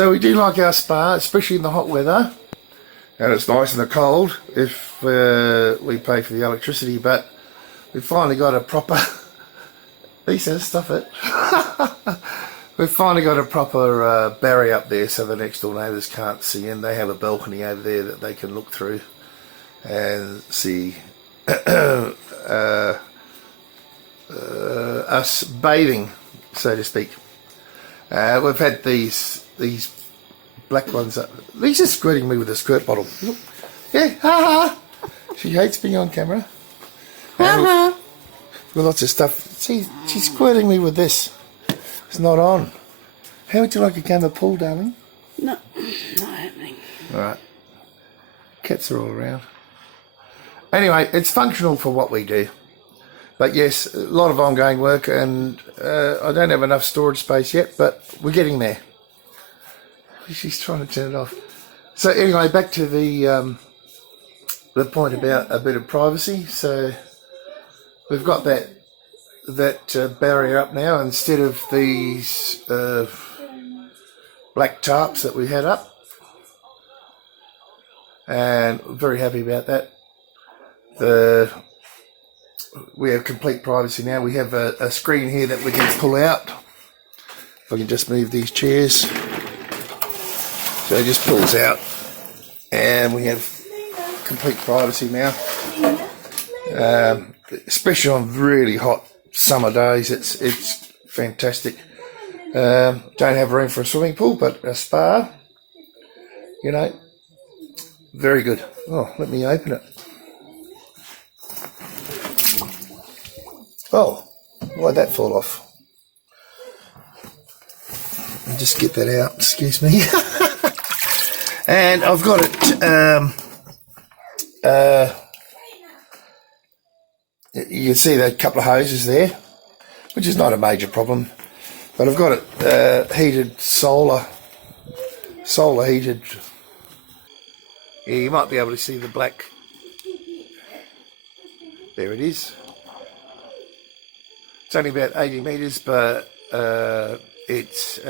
So we do like our spa, especially in the hot weather, and it's nice in the cold if we pay for the electricity, but we've finally got a proper Lisa, stop it. We've finally got a proper barrier up there so the next door neighbours can't see in. They have a balcony over there that they can look through and see us bathing, so to speak. We've had these black ones up. Lisa's squirting me with a squirt bottle. Yeah, ha ha. She hates being on camera. Ha with lots of stuff. She's squirting me with this. It's not on. How would you like a game of pool, darling? No, not happening. Alright. Cats are all around. Anyway, it's functional for what we do. But yes, a lot of ongoing work, and I don't have enough storage space yet, but we're getting there. She's trying to turn it off. So anyway, back to the point about a bit of privacy. So we've got that barrier up now instead of these black tarps that we had up, and I'm very happy about that. We have complete privacy now. We have a screen here that we can pull out. If I can just move these chairs. So it just pulls out, and we have complete privacy now. Especially on really hot summer days, it's fantastic. Don't have room for a swimming pool, but a spa, you know, very good. Oh, let me open it. Oh, why'd that fall off? Let me just get that out, excuse me. And I've got it, you can see that couple of hoses there, which is not a major problem, but I've got it heated, solar heated. Yeah, you might be able to see the black. There it is. It's only about 80 metres, but it's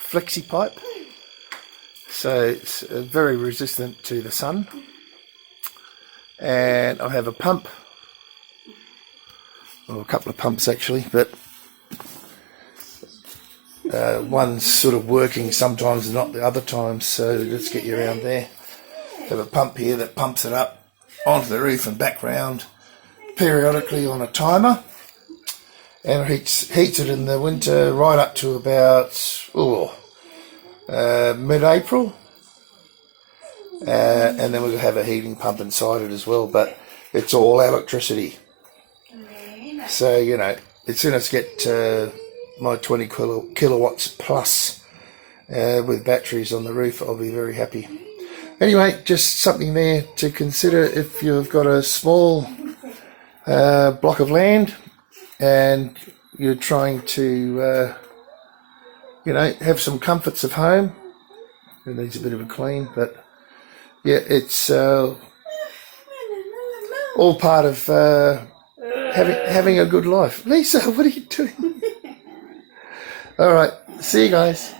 flexi pipe, so it's very resistant to the sun. And I have a pump, or a couple of pumps actually, but one's sort of working sometimes and not the other times, so let's get you around there. I have a pump here that pumps it up onto the roof and back round periodically on a timer, and it heats it in the winter right up to about mid-April, and then we'll have a heating pump inside it as well, but it's all electricity. So, you know, as soon as I get my 20 kilowatts plus with batteries on the roof, I'll be very happy. Anyway, just something there to consider if you've got a small block of land and you're trying to, you know, have some comforts of home. It needs a bit of a clean, but yeah, it's all part of having a good life. Lisa, what are you doing? All right, see you guys.